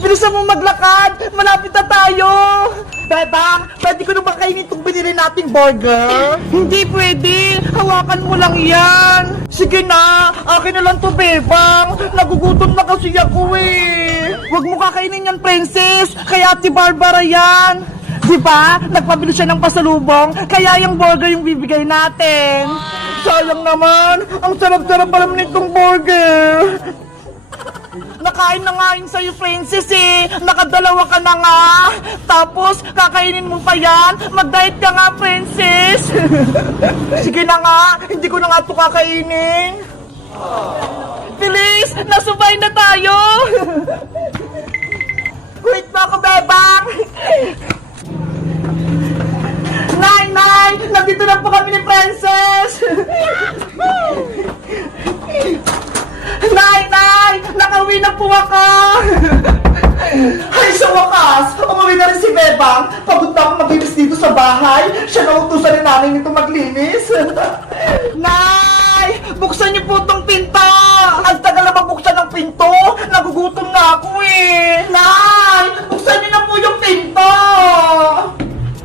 Bilisan mo maglakad! Malapit na tayo! Bebang, pwede ko na ba kainin itong binili nating burger? Hindi pwede! Hawakan mo lang yan! Sige na! Akin na lang to, Bebang! Nagugutom na kasi ako eh! Huwag mo kakainin yan, Princess! Kaya Ate Barbara yan! Diba? Nagpabili siya ng pasalubong, kaya yung burger yung bibigay natin. Sayang naman, ang sarap-sarap pa naman itong burger. Nakain na nga yun sa'yo, Princess eh. Nakadalawa ka na nga. Tapos, kakainin mo pa yan. Mag-diet ka nga, Princess. Sige na nga, hindi ko na nga ito kakainin. Bilis, nasubay na tayo. Wait pa ako, Bebang. Nay! Nandito na po kami ni Princess! Nay! Nakauwi na po ako! Ay, sa wakas! Umuwi na rin si Bebang! Pagod na ako maglinis dito sa bahay! Siya nautusan ni nanay nito maglinis! Nay! Buksan niyo po itong pinto! Ang tagal na mabuksan ng pinto! Nagugutom na ako eh! Nay! Buksan niyo na po yung pinto!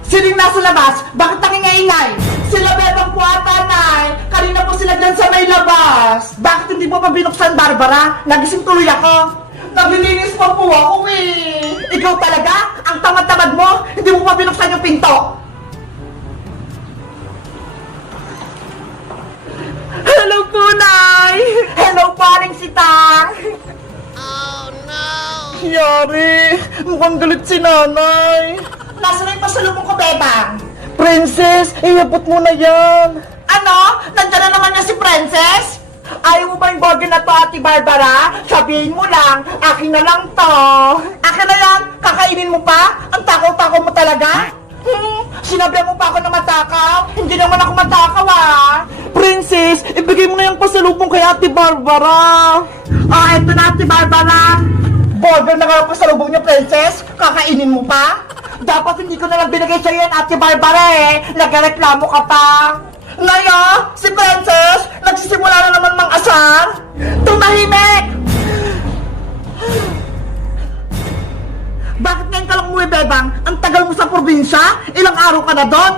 Sining nasa labas? Bakit nangingay-ingay? Sila Bebang po ata, Nay. Kanina po sila dyan sa may labas. Bakit hindi mo pa binuksan, Barbara? Nagising tuloy ako. Naglilinis pa po ako eh. Ikaw talaga? Ang tamad-tamad mo? Hindi mo pa binuksan yung pinto. Hello po, Nay. Hello, paring sitang. Oh, no. Yari, mukhang galit si nanay. Nasaan na yung pasalubong ko, Bebang? Princess, iabot mo na yan. Ano? Nandiyan na naman niya si Princess? Ayaw mo ba yung burger na to, Ate Barbara? Sabihin mo lang, akin na lang to. Akin na yan? Kakainin mo pa? Ang takaw-takaw mo talaga? Sinabihan mo pa ako na matakaw? Hindi naman ako matakaw ah. Princess, ibigay mo na yung pasalubong kay Ate Barbara. Eto na, Ate Barbara. Burger na nga pasalubong niyo, Princess. Kakainin mo pa? Dapat hindi ko na lang binigay sa'yo yan, Ate Barbara eh. Nagreklamo ka pa. Ngayon, si Princess, nagsisimula na naman mang-asar. Tumahimik! Bakit ngayon ka lang umuwi, Bebang? Ang tagal mo sa probinsya? Ilang araw ka na doon?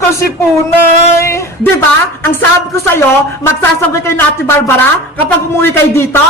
Kasi po, Nay. Diba? Ang sabi ko sa'yo, magsasabay kayo na Ate Barbara kapag umuwi kayo dito?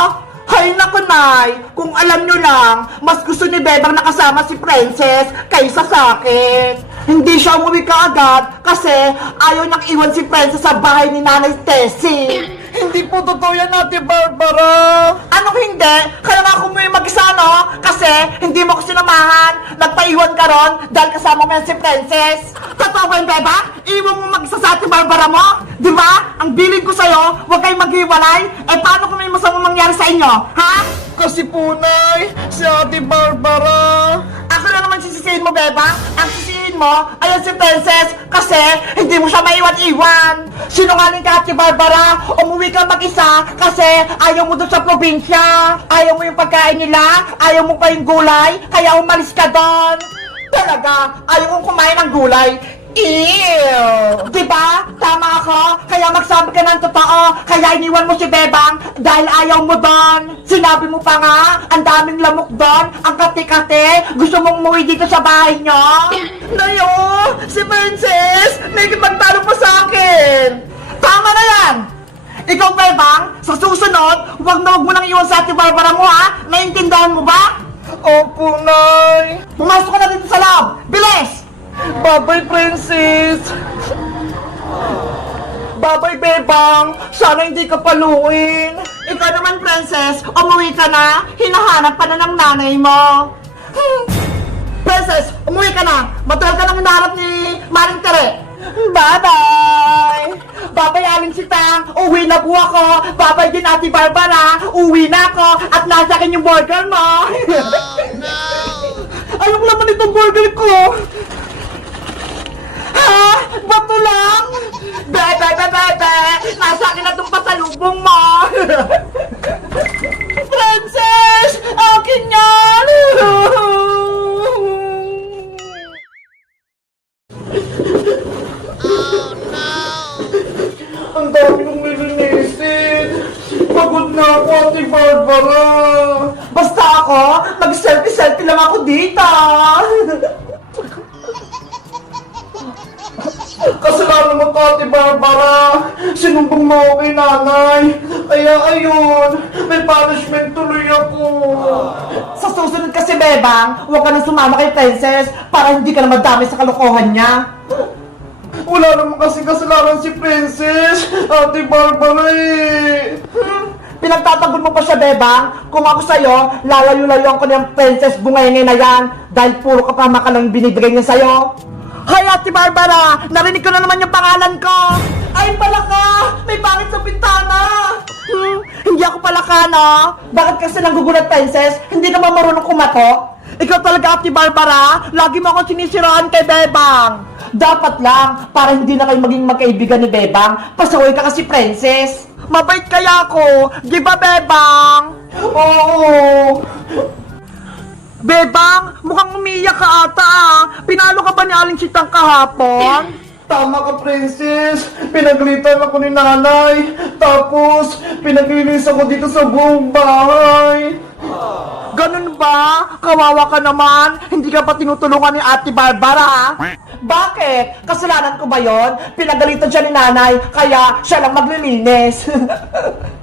Hay naku, Nay! Kung alam nyo lang, mas gusto ni Bebang nakasama si Princess kaysa sa akin. Hindi siya umuwi kaagad kasi ayaw niyang iwan si Princess sa bahay ni Nanay Tessie. Hindi po totoo yan, Ate Barbara. Anong hindi? Kaya nga ako umuwi mag-isa, no? Kasi hindi mo ko sinamahan. Nagpaiwan ka ron dahil kasama mo yan si Princess. Totoo ba yun, Bebang? Iwan mo mag-isa sa Ate Barbara mo? Di ba? Ang bilin ko sa'yo, huwag kayong maghiwalay. Eh, paano kung may masama mangyari sa inyo? Ha? Kasi po, Nay, si Ate Barbara. Ako na naman sisisihin mo, Bebang. Ang sisihin mo, ayan si Princess. Kasi hindi mo siya maiwan-iwan. Sinungaling ka, Ate Barbara. Umuwi ka mag-isa kasi ayaw mo doon sa probinsya. Ayaw mo yung pagkain nila. Ayaw mo pa yung gulay. Kaya umalis ka doon. Talaga, ayaw mong kumain ng gulay. Ew! Diba? Tama ako. Kaya magsabi ka ng totoo. Kaya iniwan mo si Bebang dahil ayaw mo doon. Sinabi mo pa nga, ang daming lamok doon, ang kati-kati. Gusto mong umuwi dito sa bahay nyo? Nayo! Si Princess! Nakikipagtalo pa sa akin! Tama na yan! Ikaw, Bebang, sa susunod, huwag na huwag mo nang iwan sa Ate Barbara mo, ha? Naiintindihan mo ba? Opo, Nay. Pumasok ka na dito sa loob. Bilis! Bye-bye, Princess! Bye-bye, Bebang! Sana hindi ka paluin! Ikaw naman, Princess, umuwi ka na! Hinahanap pa na ng nanay mo! Princess, umuwi ka na! Matagal ka nang hinahanap ni Maring Tere! Bye-bye! Bye-bye, Aling Sitang! Uwi na po ako! Bye-bye din, Ate Barbara! Uwi na ako! At nasa akin yung burger mo! Oh, no! Ayaw naman itong burger ko! Ha? Bato lang? Bebe! Nasa akin na itong pasalubong mo! Princess! Akin yan! Oh, no! Ang dami kong nilinisin! Pagod na ako, Ate Barbara! Basta ako, mag-selfie-selfie lang ako dito. Kasalanan mo to, Ate Barbara. Sinumbong mo ako kay nanay. Kaya ayun, may punishment tuloy ako. Sa susunod kasi, Bebang, huwag ka nang sumama kay Princess para hindi ka na madami sa kalokohan niya. Wala naman kasi kasalanan si Princess, Ate Barbara eh. Pinagtatanggol mo pa siya, Bebang. Kung ako sa'yo, lalayo-layuan ko na yung Princess Bungenge na yan dahil puro kapama ka lang binibigay niya sa'yo. Hay, Ate Barbara! Narinig ko na naman yung pangalan ko! Ay, palaka! May pangit sa pintana! Hindi ako palaka, no? Bakit kasi nanggugulat, Princess? Hindi ka ba marunong kumato? Ikaw talaga, Ate Barbara! Lagi mo akong sinisiraan kay Bebang! Dapat lang, para hindi na kayo maging magkaibigan ni Bebang, pasaway ka kasi, Princess! Mabait kaya ako! Di ba, Bebang? Oo! Bebang, mukhang umiiyak ka ata ah. Pinalo ka ba ni Aling Sitang kahapon? Tama ka, Princess. Pinaglitan ako ni nanay. Tapos, pinaglinis ako dito sa buong bahay. Ganun ba? Kawawa ka naman. Hindi ka pa tinutulungan ni Ate Barbara. Bakit? Kasalanan ko ba yon? Pinagalitan siya ni nanay, kaya siya lang maglilinis.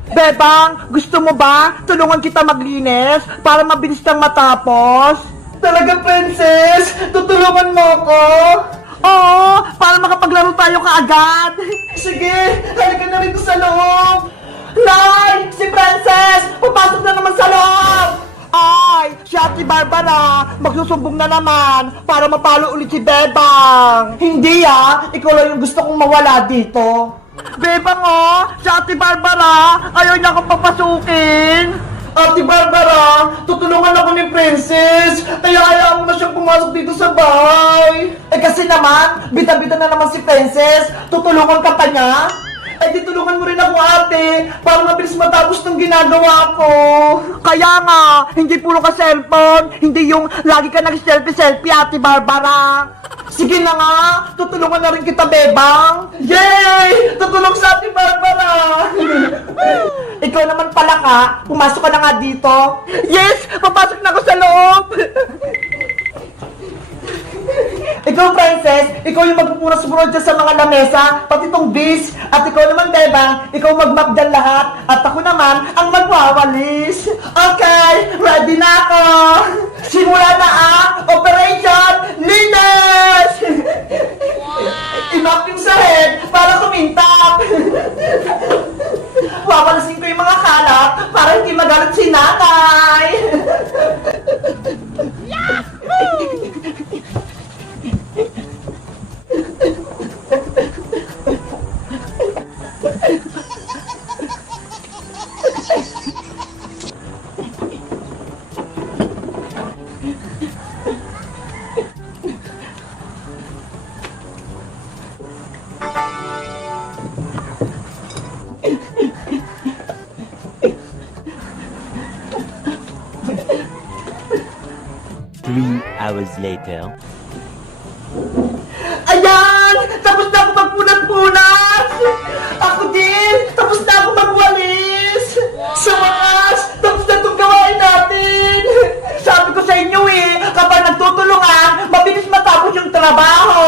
Bebang, gusto mo ba tulungan kita maglinis para mabilis kang matapos? Talaga, Princess? Tutulungan mo ako? Oo, para makapaglaro tayo kaagad. Sige, halika na rito sa loob. Nay, si Princess, papasok na naman sa loob. Ay, si Ate Barbara, magsusumbong na naman para mapalo ulit si Bebang. Hindi ikaw lang yung gusto kong mawala dito. Bebang si Ate Barbara, ayaw niya akong papasukin. Ate Barbara, tutulungan ako ni Princess, kaya ayaw mo na siyang pumasok dito sa bahay. Eh kasi naman, bita-bita na naman si Princess, tutulungan ka pa niya? Eh di tulungan mo rin ako, ate, para mabilis matapos ng ginagawa ko. Kaya nga, hindi puro ka cellphone, hindi yung lagi ka nag-selfie-selfie, Ate Barbara. Sige na nga, tutulungan na rin kita, Bebang. Yay! Tutulong sa Ate Barbara. Ikaw naman pala ka, pumasok ka na nga dito. Yes! Papasok na ako sa loob! Ikaw, Princess, ikaw yung magpupunas-punas dyan sa mga lamesa, pati tong bis. At ikaw naman, Bebang, ikaw mag-map dyan lahat. At ako naman, ang magwawalis. Okay, ready na ako. Simula na ang Operation Linis! I-map yung sahig para kumintap. Wawalasin ko yung mga kalat para hindi magalit si nanay. Hours later. Ayan! Tapos na ako magpunat-punat! Ako din! Tapos na ako magwalis! Sa wakas! Tapos na itong gawain natin! Sabi ko sa inyo kapag nagtutulungan, mabilis matapos yung trabaho!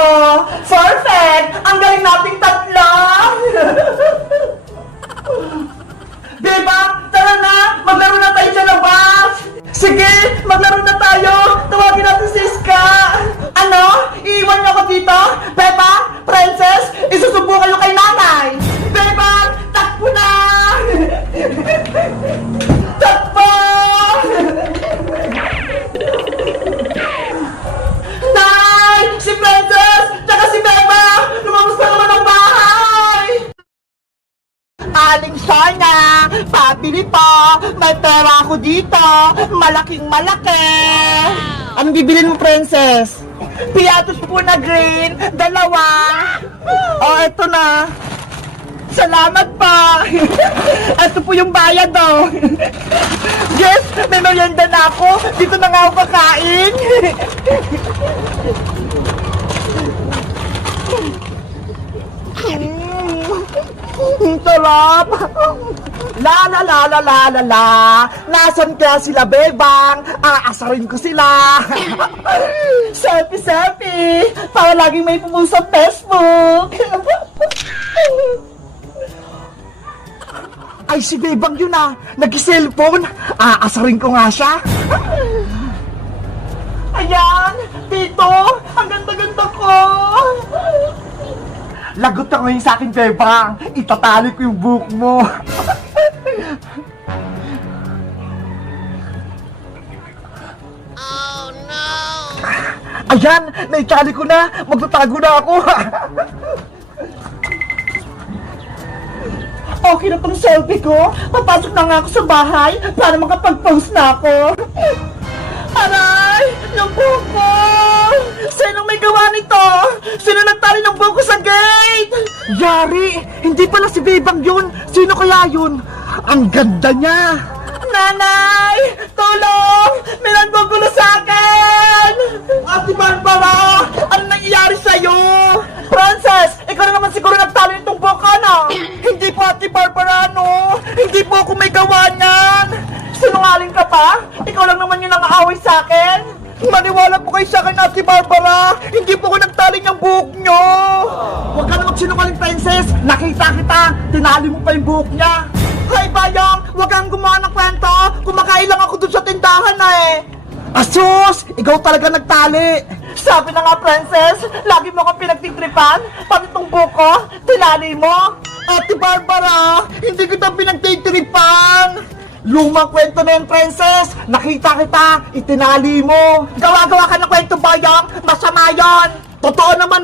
Perfect! Ang galing nating tatlo! Diba? Tara na! Maglaro na tayo sa labas! Sige! Maglaro na tayo! Tawagin natin si Iska! Ano? Iiwan niyo ako dito? Beba? Princess? Isusubo kayo kay nanay! Beba! Takbo na! Takbo! Nay! Si Princess! Tsaka si Beba! Lumabas na naman ang bahay! Aling Sonia, pabili po. May pera ako dito. Malaking malaki. Anong bibilin mo, Princess? Piatos po na green. 2. Eto na. Salamat pa. Ito po yung bayad, Yes, may merienda na ako. Dito na nga ako kakain. Sarap! La la la la la la la. Nasaan kaya sila, Bebang? Aasarin ko sila. Selfie, selfie. Para laging may pumunta sa Facebook. Ay, si Bebang yun nag-cellphone. Aasarin ko nga siya. Ayan, Tito, ang ganda-ganda ko. Lagot ka ngayon sa akin, Bebang. Itatali ko yung buhok mo. Oh no! Ayan, naitali ko na. Magtatago na ako. Okay na tong selfie ko. Papasok na nga ako sa bahay para makapag-post na ako. Aray! Yung buhok ko! Sino may gawa nito? Sino nagtali ng buhok ko sa gate? Yari! Hindi pala si Bebang yun. Sino kaya yun? Ang ganda niya! Nanay! Tulong! May naggugulo sa akin! Ate Barbara! Ano nangyayari sa'yo? Frances! Ikaw na naman siguro nagtali nitong buhok ka, no? Hindi po, Ate Barbara, no? Hindi po ako may gawa niyan! Sinungaling ka pa? Ikaw lang naman yung nang-aaway sa akin? Maniwala po kayo sa akin, Ate Barbara! Hindi po ko nagtali ng buhok nyo! Huwag ka na magsinungaling, Princess! Nakita kita! Tinali mo pa yung buhok niya! Hay, Bayang! Huwag kang gumawa ng kwento! Kumakain lang ako dun sa tindahan Asus! Ikaw talaga nagtali! Sabi na nga, Princess! Lagi mo akong pinagtitripan! Pati itong buhok ko, tinali mo! Ate Barbara! Hindi kita pinagtitripan! Lumang kwento na yung Princess! Nakita kita! Itinali mo! Gawa-gawa ka ng kwento, Bayang! Masama yan! Totoo naman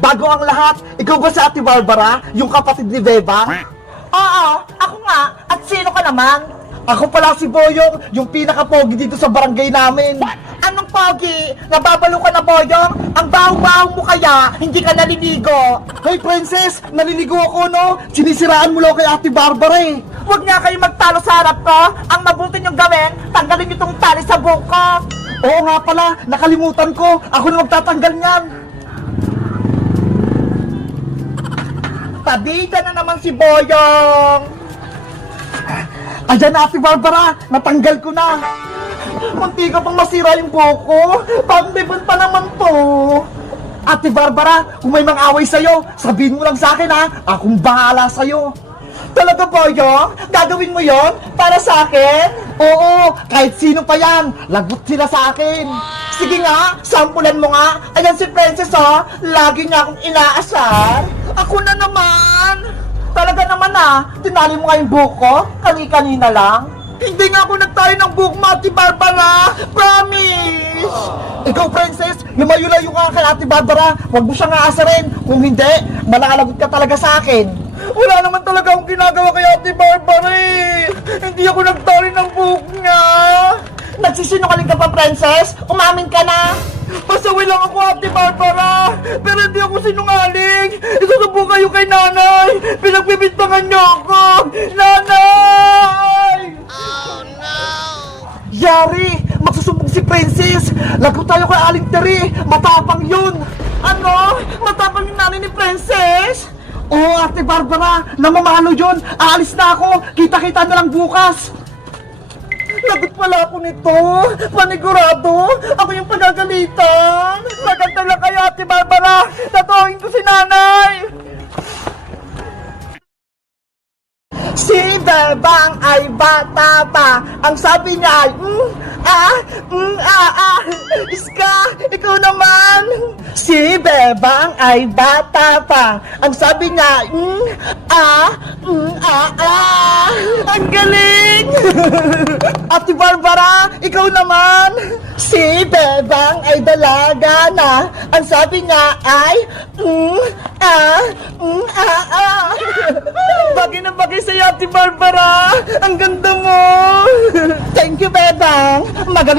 Bago ang lahat, ikaw ba si Ate Barbara? Yung kapatid ni Bebang? Oo, ako nga. At sino ka naman? Ako pala si Boyong, yung pinaka-pogi dito sa barangay namin. Anong pogi? Nababalo ka na, Boyong? Ang baho-baho mo kaya, hindi ka naliligo. Hey, Princess, naliligo ako, no? Sinisiraan mo lang kay Ate Barbara Huwag nga kayo magtalo sa harap ko. Ang mabuti niyong gawin, tanggalin niyo tong tali sa buhok ko. Oo nga pala, nakalimutan ko. Ako na magtatanggal niyan. Pabida na naman si Boyong! Ayan na, Ate Barbara! Natanggal ko na! Munti ka pang masira yung buhok ko! Pag-libon pa naman to! Ate Barbara, kung may mang-away sa'yo, sabihin mo lang sa akin Akong bahala sa'yo! Talaga, Boyong? Gagawin mo yon para sa akin? Oo, kahit sino pa yan, lagot sila sa akin! Sige nga, sampulan mo nga! Ayan si Princess lagi niya akong inaasar! Ako na naman! Talaga naman tinali mo nga yung buhok ko? Kani-kanina lang? Hindi nga ako nagtali ng buhok mo, Ate Barbara! Promise! Ikaw, Princess, lumayo-layo ka kay Ate Barbara. Huwag mo siyang aasarin. Kung hindi, malalagot ka talaga sa akin. Wala naman talaga akong ginagawa kay Ate Barbara Hindi ako nagtali ng buhok niya. Nagsisinungaling ka pa, Princess? Umamin ka na? Pasaway lang ako, Ate Barbara! Pero hindi ako sinungaling! Isusubo kayo kay nanay! Pinagbibintangan niyo ako! Nanay! Oh no! Yari! Magsusumbong si Princess! Lagot tayo kay Aling Teri! Matapang yun! Ano? Matapang yung nanay ni Princess? Oo, Ate Barbara! Namamalo yun! Aalis na ako! Kita-kita na lang bukas! Lagot pala ako nito! Panigurado! Ako yung pagagalitan! Maganda lang kayo, Ate Barbara! Tatuhin ko si nanay! Si Bebang ay bata pa! Ang sabi niya ay, Iska! Ikaw naman! Si Bebang ay bata pa! Ang sabi niya, Ang galing! Ate Barbara, ikaw naman! Si Bebang ay dalaga na! Ang sabi niya ay, Bagay na bagay sa'yo, Ate Barbara! Ang ganda mo! Thank you, Bebang! Magaling